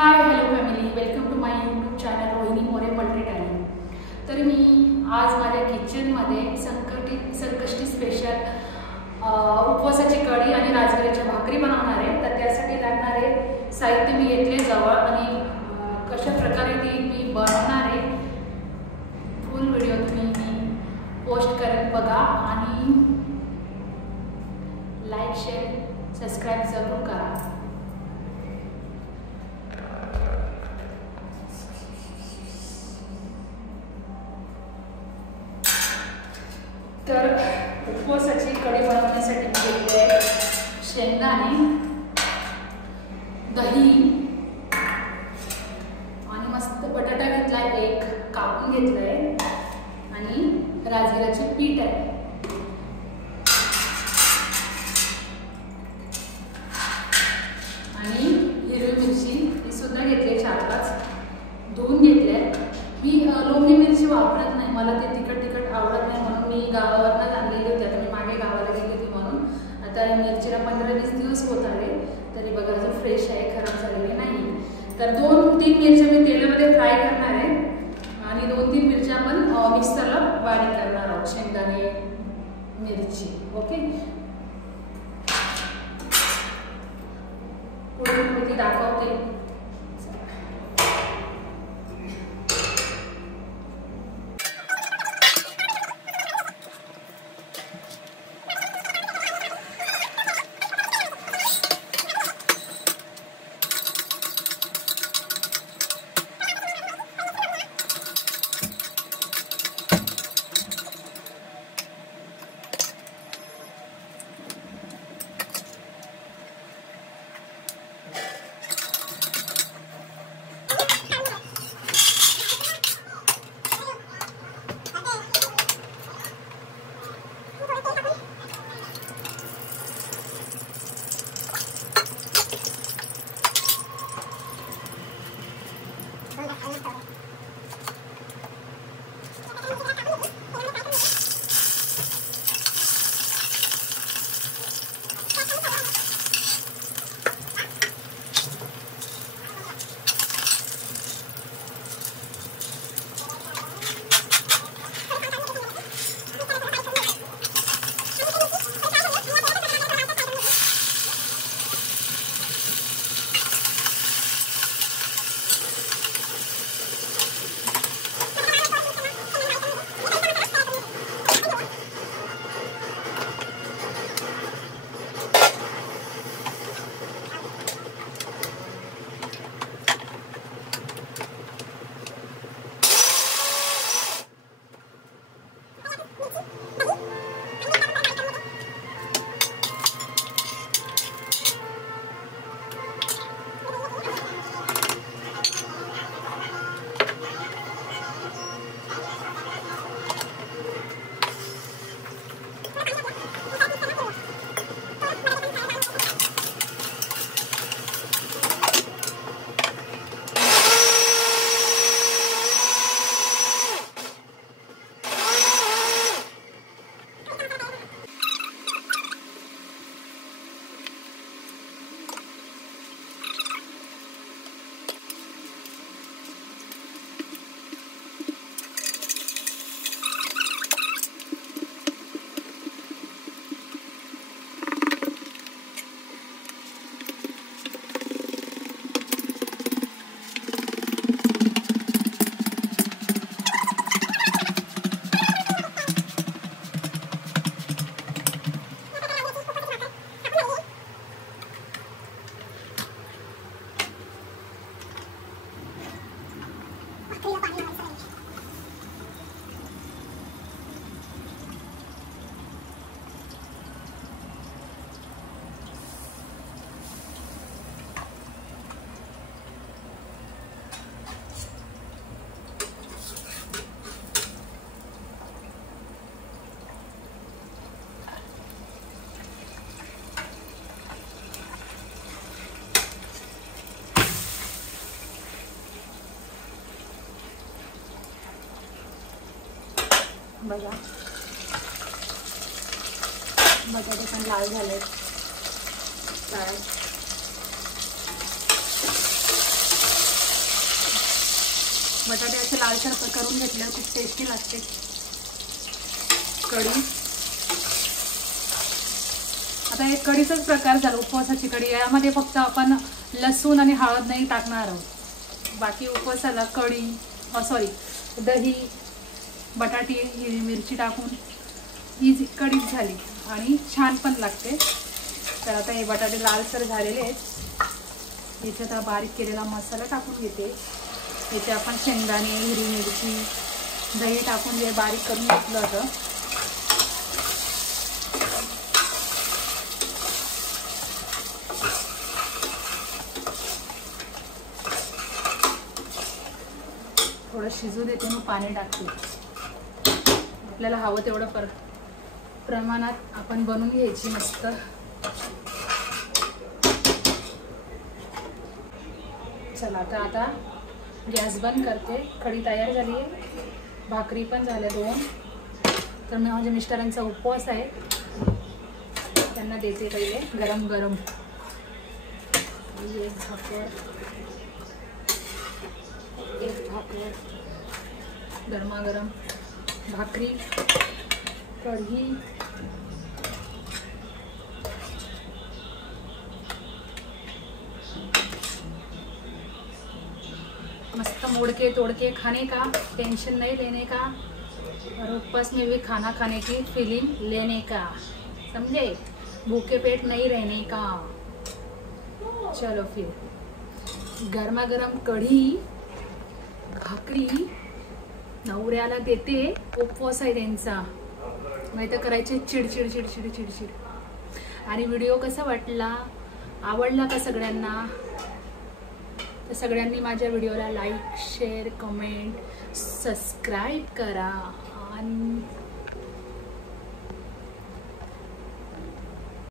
High hello family, welcome to my YouTube channel Rohini More multi talent. तर मी आज माझ्या किचनमध्ये संकष्टी स्पेशल उपवासाची कढी आणि राजगिऱ्याच्या भाकरी बनवणार आहे। तर त्यासाठी लागणारे साहित्य मी घेतले जवळ आणि कशा प्रकारे ती मी बनवणार आहे फुल व्हिडिओ तुम्ही पोस्ट करेन बघा आणि लाईक शेअर सबस्क्राईब जरूर करा। तर उपवासाची कढी बनवण्यासाठी मी घेतले आहे शेंगदाणे, दही आणि मस्त बटाटा घेतला एक कापून घेतलाय आणि राजगिराचे पीठ आहे। आणि हिरवी मिरची ही सुद्धा घेतली 4-5 धुवून घेतल्या। मी लोणी मिरची वापरत नाही, मला ते तिखट आवडत नाही म्हणून मी गावावरनं आणलेली होती। आता मी मागे गावाला गेली होती म्हणून आता मिरचीला 15-20 दिवस होत आले तरी बघा अजून फ्रेश आहे, खराब झालेली नाही। तर 2-3 मिरच्या मी तेलामध्ये फ्राय करणार आहे आणि 2-3 मिरच्या आपण मिक्सरला बारीक करणार आहोत, शेंगदाणे मिरची। ओके, पुढे दाखवते। बघा बटाटे पण लाल झाले। बटाटे असे लालसर करून घेतल्यावर खूप टेस्टी लागते कढी. आता हे कढीचाच प्रकार झाला, उपवासाची कढी. यामध्ये फक्त आपण लसूण आणि हळद नाही टाकणार आहोत. बाकी उपवासाला कढी दही, बटाटी, हिरवी मिरची टाकून ही कढीच झाली आणि छान पण लागते. तर आता हे बटाटे लालसर झालेले आहेत. याच्यात हा बारीक केलेला मसाला टाकून घेते. याचे आपण शेंगदाणे, हिरवी मिरची, दही टाकून जे बारीक करून घेतलं होतं थोडं शिजू देते, मग पाणी टाकते. आपल्याला हवं तेवढं प्रमाणात आपण बनवून घ्यायची मस्त. चला तर आता गॅस बंद करते. कढी तयार झाली आहे, भाकरी पण झाल्या 2. तर मी माझ्या मिस्टरांचा उपवास आहे, त्यांना देते पहिले गरम गरम. एक भाकर गरमागरम भाकरी, कढी, मस्त मोड़के तोड़के खाने का, टेंशन नहीं लेने का, और उपवास में भी खाना खाने की फीलिंग लेने का, समझे? भूखे पेट नहीं रहने का. चलो फिर गरमा गरम कढी भाकरी नवऱ्याला देते. उपवास आहे त्यांचा, नाही तर करायचे चिडचिड चिडचिड चिडचिड. आणि व्हिडिओ कसा वाटला, आवडला का सगळ्यांना? तर सगळ्यांनी माझ्या व्हिडिओला लाईक, शेअर, कमेंट, सबस्क्राईब करा. आणि